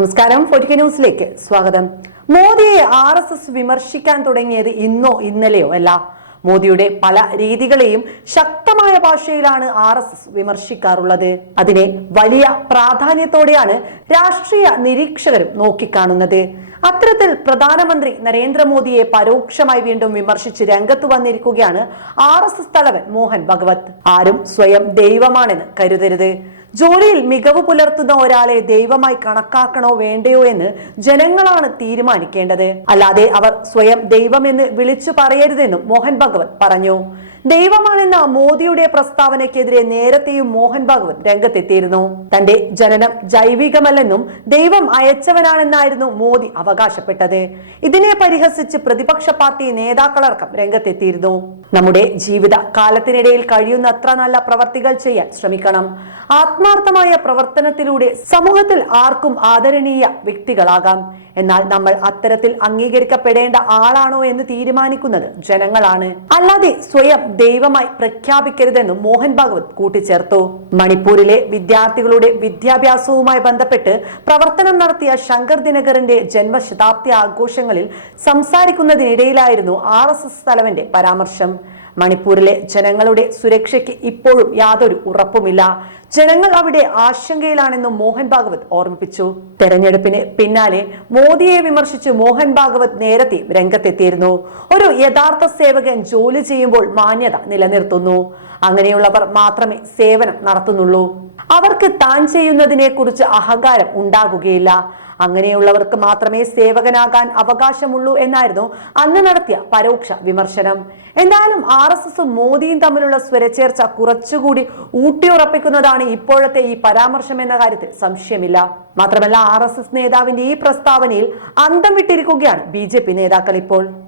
നമസ്കാരം. ഫോർട്ടിക്ക ന്യൂസിലേക്ക് സ്വാഗതം. മോദിയെ ആർ എസ് എസ് വിമർശിക്കാൻ തുടങ്ങിയത് ഇന്നോ ഇന്നലെയോ അല്ല. മോദിയുടെ പല രീതികളെയും ശക്തമായ ഭാഷയിലാണ് ആർ എസ് എസ് വിമർശിക്കാറുള്ളത്. അതിനെ വലിയ പ്രാധാന്യത്തോടെയാണ് രാഷ്ട്രീയ നിരീക്ഷകരും നോക്കിക്കാണുന്നത്. അത്തരത്തിൽ പ്രധാനമന്ത്രി നരേന്ദ്രമോദിയെ പരോക്ഷമായി വീണ്ടും വിമർശിച്ച് രംഗത്ത് വന്നിരിക്കുകയാണ് ആർ എസ് എസ് തലവൻ മോഹൻ ഭഗവത്. ആരും സ്വയം ദൈവമാണെന്ന് കരുതരുത്. ജോലിയിൽ മികവ് പുലർത്തുന്ന ഒരാളെ ദൈവമായി കണക്കാക്കണോ വേണ്ടയോ എന്ന് ജനങ്ങളാണ് തീരുമാനിക്കേണ്ടത്. അല്ലാതെ അവർ സ്വയം ദൈവമെന്ന് വിളിച്ചു പറയരുതെന്നും മോഹൻ ഭഗവത് പറഞ്ഞു. ദൈവമാണെന്ന മോദിയുടെ പ്രസ്താവനയ്ക്കെതിരെ നേരത്തെയും മോഹൻ ഭാഗവത് രംഗത്തെത്തിയിരുന്നു. തന്റെ ജനനം ജൈവികമല്ലെന്നും ദൈവം അയച്ചവനാണെന്നായിരുന്നു മോദി അവകാശപ്പെട്ടത്. ഇതിനെ പരിഹസിച്ച് പ്രതിപക്ഷ പാർട്ടി നേതാക്കളടക്കം രംഗത്തെത്തിയിരുന്നു. നമ്മുടെ ജീവിത കാലത്തിനിടയിൽ കഴിയുന്നത്ര നല്ല പ്രവർത്തികൾ ചെയ്യാൻ ശ്രമിക്കണം. ആത്മാർത്ഥമായ പ്രവർത്തനത്തിലൂടെ സമൂഹത്തിൽ ആർക്കും ആദരണീയ വ്യക്തികളാകാം. എന്നാൽ നമ്മൾ അത്തരത്തിൽ അംഗീകരിക്കപ്പെടേണ്ട ആളാണോ എന്ന് തീരുമാനിക്കുന്നത് ജനങ്ങളാണ്. അല്ലാതെ സ്വയം ദൈവമായി പ്രഖ്യാപിക്കരുതെന്നും മോഹൻ ഭാഗവത് കൂട്ടിച്ചേർത്തു. മണിപ്പൂരിലെ വിദ്യാർത്ഥികളുടെ വിദ്യാഭ്യാസവുമായി ബന്ധപ്പെട്ട് പ്രവർത്തനം നടത്തിയ ശങ്കർ ദിനകറിന്റെ ജന്മശതാബ്ദി ആഘോഷങ്ങളിൽ സംസാരിക്കുന്നതിനിടയിലായിരുന്നു ആർ എസ് എസ് തലവന്റെ പരാമർശം. മണിപ്പൂരിലെ ജനങ്ങളുടെ സുരക്ഷയ്ക്ക് ഇപ്പോഴും യാതൊരു ഉറപ്പുമില്ല. ജനങ്ങൾ അവിടെ ആശങ്കയിലാണെന്നും മോഹൻ ഭാഗവത് ഓർമ്മിപ്പിച്ചു. തെരഞ്ഞെടുപ്പിന് പിന്നാലെ മോദിയെ വിമർശിച്ച് മോഹൻ ഭാഗവത് നേരത്തെ രംഗത്തെത്തിയിരുന്നു. ഒരു യഥാർത്ഥ സേവകൻ ജോലി ചെയ്യുമ്പോൾ മാന്യത നിലനിർത്തുന്നു. അങ്ങനെയുള്ളവർ മാത്രമേ സേവനം നടത്തുന്നുള്ളൂ. അവർക്ക് താൻ ചെയ്യുന്നതിനെ കുറിച്ച് അഹങ്കാരം ഉണ്ടാകുകയില്ല. അങ്ങനെയുള്ളവർക്ക് മാത്രമേ സേവകനാകാൻ അവകാശമുള്ളൂ എന്നായിരുന്നു അന്ന് നടത്തിയ പരോക്ഷ വിമർശനം. എന്തായാലും ആർ എസ് എസും മോദിയും തമ്മിലുള്ള സ്വരച്ചേർച്ച കുറച്ചുകൂടി ഊട്ടിയുറപ്പിക്കുന്നതാണ് ഇപ്പോഴത്തെ ഈ പരാമർശം എന്ന കാര്യത്തിൽ സംശയമില്ല. മാത്രമല്ല ആർ നേതാവിന്റെ ഈ പ്രസ്താവനയിൽ അന്തം വിട്ടിരിക്കുകയാണ് ബി നേതാക്കൾ ഇപ്പോൾ.